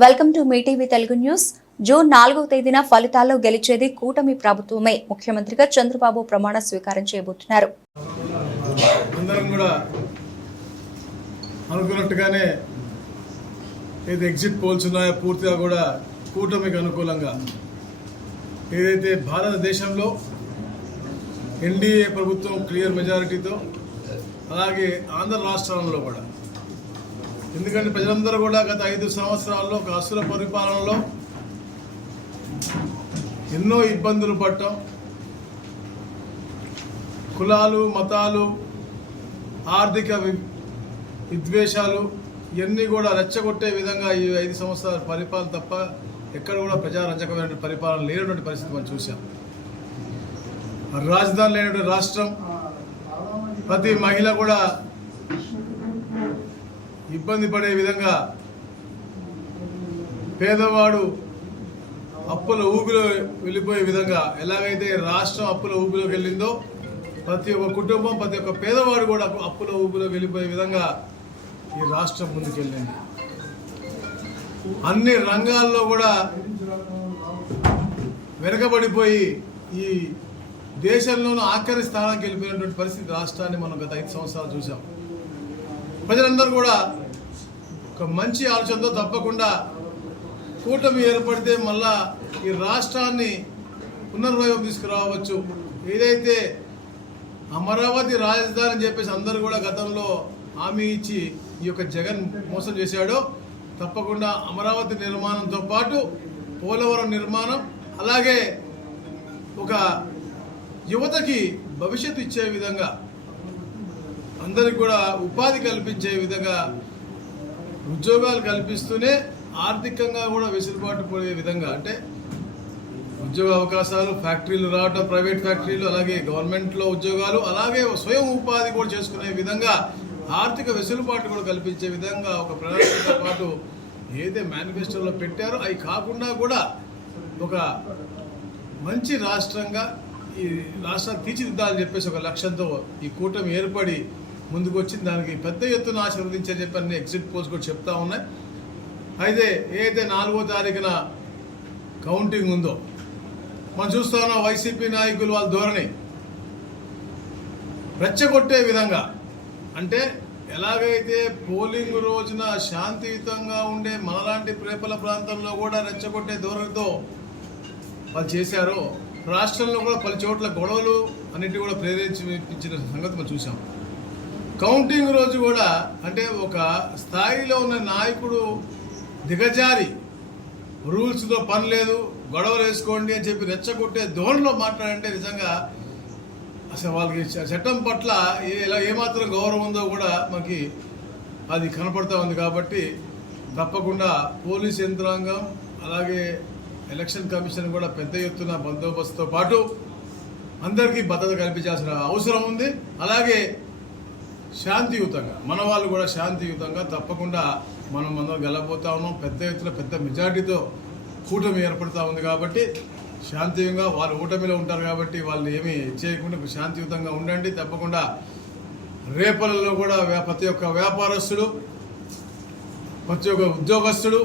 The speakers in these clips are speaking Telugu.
Welcome to Mee TV Telugu news. June 4వ తేదీన ఫలితాల్లో గెలిచేది కూటమి ప్రభుత్వమే. ముఖ్యమంత్రిగా చంద్రబాబు ప్రమాణ స్వీకారం చేయబోతున్నారు. అందరం కూడా అనుకున్నట్టుగానే ఏది ఎగ్జిట్ పోల్స్ ఉన్నాయో పూర్తిగా కూడా కూటమికి అనుకూలంగా ఏదైతే భారతదేశంలో ఎన్డీఏ ప్రభుత్వం క్లియర్ మెజారిటీతో, అలాగే ఆంధ్ర రాష్ట్రంలో కూడా, ఎందుకంటే ప్రజలందరూ కూడా గత 5 సంవత్సరాల్లో ఒక అసుర పరిపాలనలో ఎన్నో ఇబ్బందులు పడటం, కులాలు మతాలు ఆర్థిక విద్వేషాలు ఇవన్నీ కూడా రెచ్చగొట్టే విధంగా ఈ 5 సంవత్సరాల పరిపాలన తప్ప ఎక్కడ కూడా ప్రజారంజకమైన పరిపాలన లేనటువంటి పరిస్థితి మనం చూసాం. రాజధాని లేనటువంటి రాష్ట్రం, ప్రతి మహిళ కూడా ఇబ్బంది పడే విధంగా, పేదవాడు అప్పుల ఊబిలో వెళ్ళిపోయే విధంగా, ఎలాగైతే రాష్ట్రం అప్పుల ఊబిలోకి వెళ్ళిందో ప్రతి ఒక్క కుటుంబం, ప్రతి ఒక్క పేదవాడు కూడా అప్పుల ఊబిలో వెళ్ళిపోయే విధంగా ఈ రాష్ట్రం ముందుకెళ్ళింది. అన్ని రంగాల్లో కూడా వెనకబడిపోయి ఈ దేశంలోనూ ఆఖరి స్థానానికి వెళ్ళిపోయినటువంటి పరిస్థితి రాష్ట్రాన్ని మనం గత 5 సంవత్సరాలు చూసాం. ప్రజలందరూ కూడా ఒక మంచి ఆలోచనతో తప్పకుండా కూటమి ఏర్పడితే మళ్ళా ఈ రాష్ట్రాన్ని పునర్వైభవం తీసుకురావచ్చు. ఏదైతే అమరావతి రాజధాని అని చెప్పేసి అందరూ కూడా గతంలో హామీ ఇచ్చి ఈ యొక్క జగన్ మోసం చేశాడో, తప్పకుండా అమరావతి నిర్మాణంతో పాటు పోలవరం నిర్మాణం, అలాగే ఒక యువతకి భవిష్యత్తు ఇచ్చే విధంగా, అందరికి కూడా ఉపాధి కల్పించే విధంగా, ఉద్యోగాలు కల్పిస్తూనే ఆర్థికంగా కూడా వెసులుబాటు పడే విధంగా, అంటే ఉద్యోగ అవకాశాలు, ఫ్యాక్టరీలు రావటం, ప్రైవేట్ ఫ్యాక్టరీలు, అలాగే గవర్నమెంట్లో ఉద్యోగాలు, అలాగే స్వయం ఉపాధి కూడా చేసుకునే విధంగా, ఆర్థిక వెసులుబాటు కూడా కల్పించే విధంగా ఒక ప్రణాళికతో పాటు ఏదైతే మేనిఫెస్టోలో పెట్టారో అవి కాకుండా కూడా ఒక మంచి రాష్ట్రంగా ఈ రాష్ట్రాన్ని తీర్చిదిద్దాలని చెప్పేసి ఒక లక్ష్యంతో ఈ కూటమి ఏర్పడి ముందుకు వచ్చింది. దానికి పెద్ద ఎత్తున ఆశీర్వదించని చెప్పి అన్ని ఎగ్జిట్ పోల్స్ కూడా చెప్తా ఉన్నాయి. అయితే ఏదైతే 4వ తారీఖున కౌంటింగ్ ఉందో మనం చూస్తా ఉన్నాం, వైసీపీ నాయకులు వాళ్ళ ధోరణి రెచ్చగొట్టే విధంగా, అంటే ఎలాగైతే పోలింగ్ రోజున శాంతియుతంగా ఉండే మనలాంటి ప్రేపల ప్రాంతంలో కూడా రెచ్చగొట్టే ధోరణితో వాళ్ళు చేశారో, రాష్ట్రంలో కూడా పలు చోట్ల గొడవలు అన్నిటి కూడా ప్రేరేపించిన సంగతి మనం చూసాం. కౌంటింగ్ రోజు కూడా, అంటే ఒక స్థాయిలో ఉన్న నాయకుడు దిగజారి రూల్స్తో పని లేదు, గొడవలు వేసుకోండి అని చెప్పి రెచ్చగొట్టే ధోరణిలో మాట్లాడంటే నిజంగా అసలు వాళ్ళకి చట్టం పట్ల ఏమాత్రం గౌరవం ఉందో కూడా మనకి అది కనపడుతూ ఉంది. కాబట్టి తప్పకుండా పోలీస్ యంత్రాంగం, అలాగే ఎలక్షన్ కమిషన్ కూడా పెద్ద ఎత్తున బందోబస్తుతో పాటు అందరికీ భద్రత కల్పించాల్సిన అవసరం ఉంది. అలాగే శాంతియుతంగా మన వాళ్ళు కూడా శాంతియుతంగా తప్పకుండా మనం గెలబోతా ఉన్నాం. పెద్ద ఎత్తున పెద్ద మెజార్టీతో కూటమి ఏర్పడుతూ ఉంది. కాబట్టి శాంతియుతంగా వాళ్ళు కూటమిలో ఉంటారు కాబట్టి వాళ్ళు ఏమీ చేయకుండా శాంతియుతంగా ఉండండి. తప్పకుండా రేపలలో కూడా ప్రతి ఒక్క వ్యాపారస్తుడు, ప్రతి ఒక్క ఉద్యోగస్తుడు,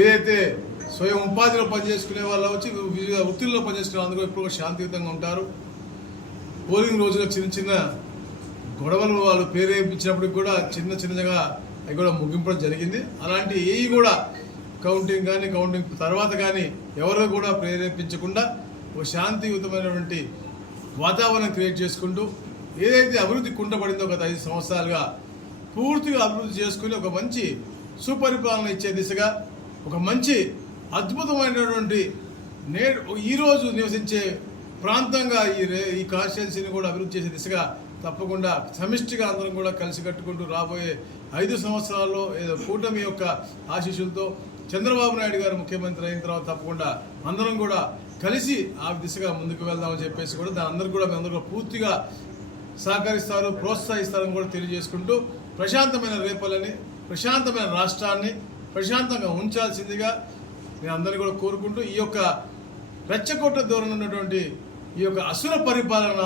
ఏదైతే స్వయం ఉపాధిలో పనిచేసుకునే వాళ్ళు వచ్చి వివిధ వృత్తుల్లో పనిచేసుకునే అందుకు ఎప్పుడు శాంతియుతంగా ఉంటారు. పోలింగ్ రోజున చిన్న చిన్న గొడవలు వాళ్ళు ప్రేరేపించినప్పటికి కూడా చిన్నగా అవి కూడా ముగింపడం జరిగింది. అలాంటి ఏవి కూడా కౌంటింగ్ కానీ కౌంటింగ్ తర్వాత కానీ ఎవరు కూడా ప్రేరేపించకుండా ఒక శాంతియుతమైనటువంటి వాతావరణం క్రియేట్ చేసుకుంటూ, ఏదైతే అభివృద్ధి కుంటపడిందో గత 5 సంవత్సరాలుగా పూర్తిగా అభివృద్ధి చేసుకుని ఒక మంచి సుపరిపాలన ఇచ్చే దిశగా, ఒక మంచి అద్భుతమైనటువంటి ఈరోజు నివసించే ప్రాంతంగా ఈ కాన్స్టిట్యున్సీని కూడా అభివృద్ధి చేసే దిశగా తప్పకుండా సమిష్టిగా అందరం కూడా కలిసి కట్టుకుంటూ రాబోయే 5 సంవత్సరాల్లో ఏదో కూటమి యొక్క ఆశీస్సులతో చంద్రబాబు నాయుడు గారు ముఖ్యమంత్రి అయిన తర్వాత తప్పకుండా అందరం కూడా కలిసి ఆ దిశగా ముందుకు వెళ్దామని చెప్పేసి కూడా దాని అందరూ కూడా పూర్తిగా సహకరిస్తారు, ప్రోత్సహిస్తారని కూడా తెలియజేసుకుంటూ, ప్రశాంతమైన రేపలని, ప్రశాంతమైన రాష్ట్రాన్ని ప్రశాంతంగా ఉంచాల్సిందిగా నేను అందరినీ కూడా కోరుకుంటూ, ఈ యొక్క రెచ్చగొట్ట ధోరణి ఉన్నటువంటి ఈ యొక్క అసుర పరిపాలన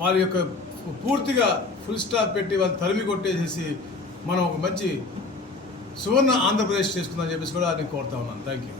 వారి యొక్క పూర్తిగా ఫుల్ స్టాప్ పెట్టి వాళ్ళు తరిమి కొట్టేసేసి మనం ఒక మంచి సువర్ణ ఆంధ్రప్రదేశ్ చేసుకుందని చెప్పేసి కూడా నేను కోరుతా ఉన్నాను. Thank you.